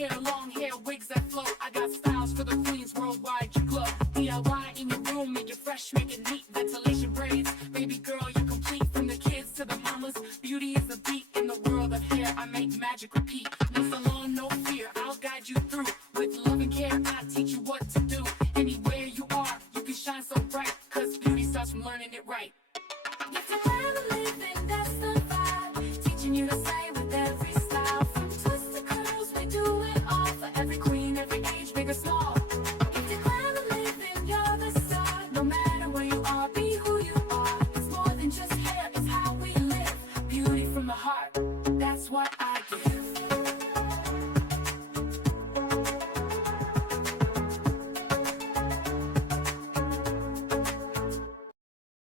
hair, long hair, wigs that flow. I got styles for the queens worldwide, you glow. DIY in your room, make it fresh, make it neat. Ventilation braids, baby girl, you're complete. From the kids to the mamas, beauty is the beat. In the world of hair, I make magic repeat. No salon, no fear, I'll guide you through. With love and care, I teach you what to do. Anywhere you are, you can shine so bright, cause beauty starts from learning it right. If you ever living, that's the vibe. Teaching you to say with every style. From twists to curls, we do it all for every